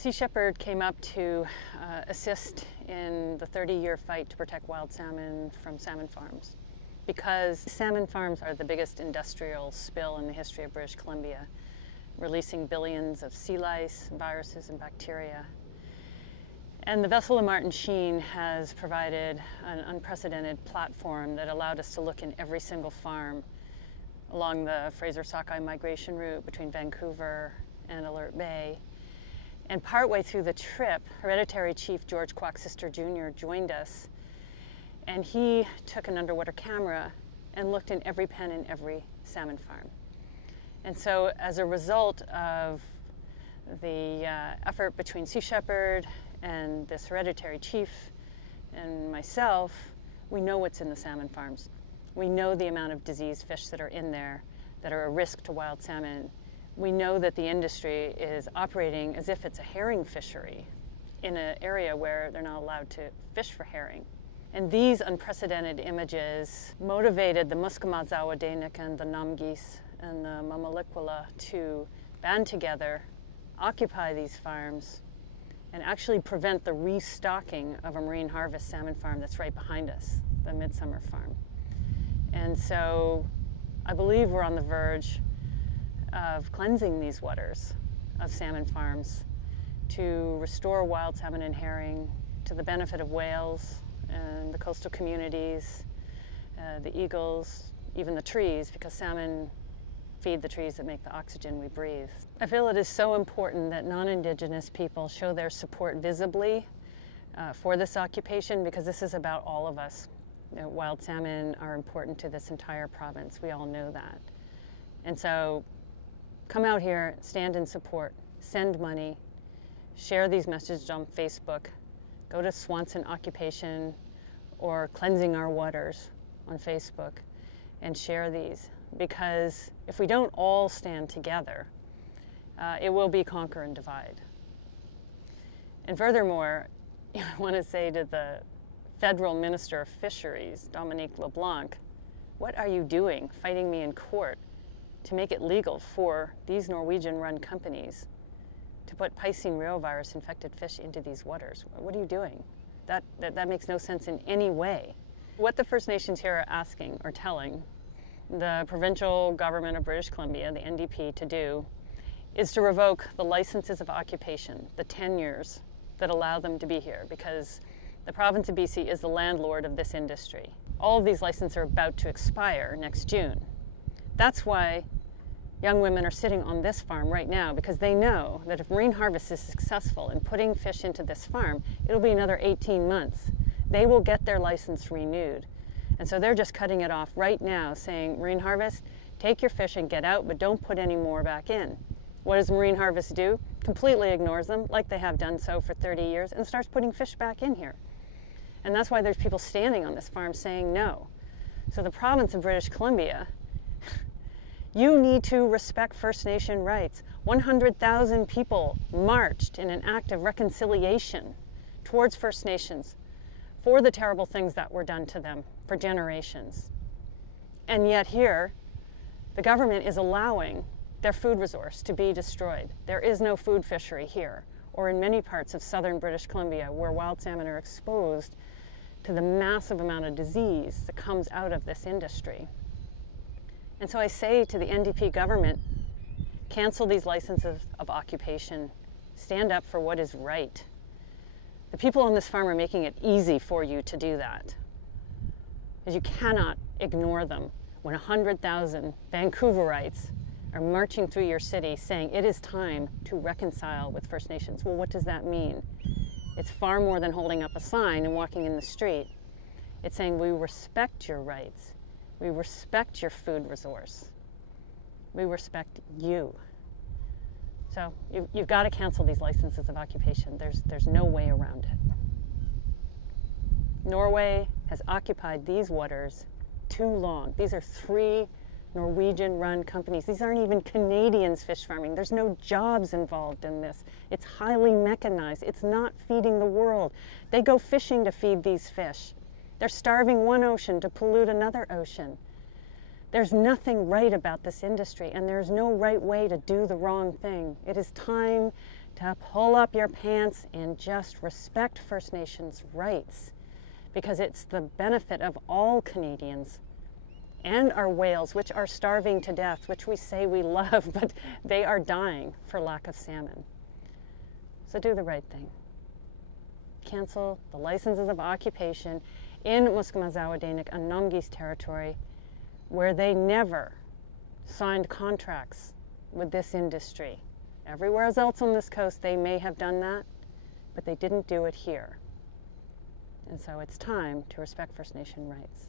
Sea Shepherd came up to assist in the 30-year fight to protect wild salmon from salmon farms, because salmon farms are the biggest industrial spill in the history of British Columbia, releasing billions of sea lice, viruses, and bacteria. And the vessel of Martin Sheen has provided an unprecedented platform that allowed us to look in every single farm along the Fraser-Sockeye migration route between Vancouver and Alert Bay. And partway through the trip, Hereditary Chief George Quack-Sister Jr. joined us, and he took an underwater camera and looked in every pen in every salmon farm. And so as a result of the effort between Sea Shepherd and this Hereditary Chief and myself, we know what's in the salmon farms. We know the amount of diseased fish that are in there that are a risk to wild salmon. We know that the industry is operating as if it's a herring fishery in an area where they're not allowed to fish for herring. And these unprecedented images motivated the Musgamagw, Dzawada'enuxw, the Namgis, and the Mamalikwala to band together, occupy these farms, and actually prevent the restocking of a marine harvest salmon farm that's right behind us, the Midsummer Farm. And so I believe we're on the verge of cleansing these waters of salmon farms to restore wild salmon and herring to the benefit of whales and the coastal communities, the eagles, even the trees, because salmon feed the trees that make the oxygen we breathe. I feel it is so important that non-Indigenous people show their support visibly for this occupation, because this is about all of us. You know, wild salmon are important to this entire province. We all know that. And so come out here, stand in support, send money, share these messages on Facebook, go to Swanson Occupation or Cleansing Our Waters on Facebook and share these. Because if we don't all stand together, it will be conquer and divide. And furthermore, I want to say to the Federal Minister of Fisheries, Dominique LeBlanc, what are you doing fighting me in court to make it legal for these Norwegian-run companies to put Piscine reovirus infected fish into these waters? What are you doing? That makes no sense in any way. What the First Nations here are asking or telling the provincial government of British Columbia, the NDP, to do is to revoke the licenses of occupation, the tenures that allow them to be here, because the province of BC is the landlord of this industry. All of these licenses are about to expire next June. That's why young women are sitting on this farm right now, because they know that if marine harvest is successful in putting fish into this farm, it'll be another 18 months. They will get their license renewed. And so they're just cutting it off right now, saying, marine harvest, take your fish and get out, but don't put any more back in. What does marine harvest do? Completely ignores them, like they have done so for 30 years, and starts putting fish back in here. And that's why there's people standing on this farm saying no. So the province of British Columbia, you need to respect First Nation rights. 100,000 people marched in an act of reconciliation towards First Nations for the terrible things that were done to them for generations. And yet here, the government is allowing their food resource to be destroyed. There is no food fishery here, or in many parts of southern British Columbia, where wild salmon are exposed to the massive amount of disease that comes out of this industry. And so I say to the NDP government, cancel these licenses of occupation, stand up for what is right. The people on this farm are making it easy for you to do that, because you cannot ignore them when 100,000 Vancouverites are marching through your city saying it is time to reconcile with First Nations. Well, what does that mean? It's far more than holding up a sign and walking in the street. It's saying we respect your rights. We respect your food resource. We respect you. So you've got to cancel these licenses of occupation. There's no way around it. Norway has occupied these waters too long. These are 3 Norwegian-run companies. These aren't even Canadians fish farming. There's no jobs involved in this. It's highly mechanized. It's not feeding the world. They go fishing to feed these fish. They're starving one ocean to pollute another ocean. There's nothing right about this industry, and there's no right way to do the wrong thing. It is time to pull up your pants and just respect First Nations rights, because it's the benefit of all Canadians and our whales, which are starving to death, which we say we love, but they are dying for lack of salmon. So do the right thing. Cancel the licenses of occupation in Musgamagw territory, where they never signed contracts with this industry. Everywhere else on this coast they may have done that, but they didn't do it here. And so it's time to respect First Nation rights.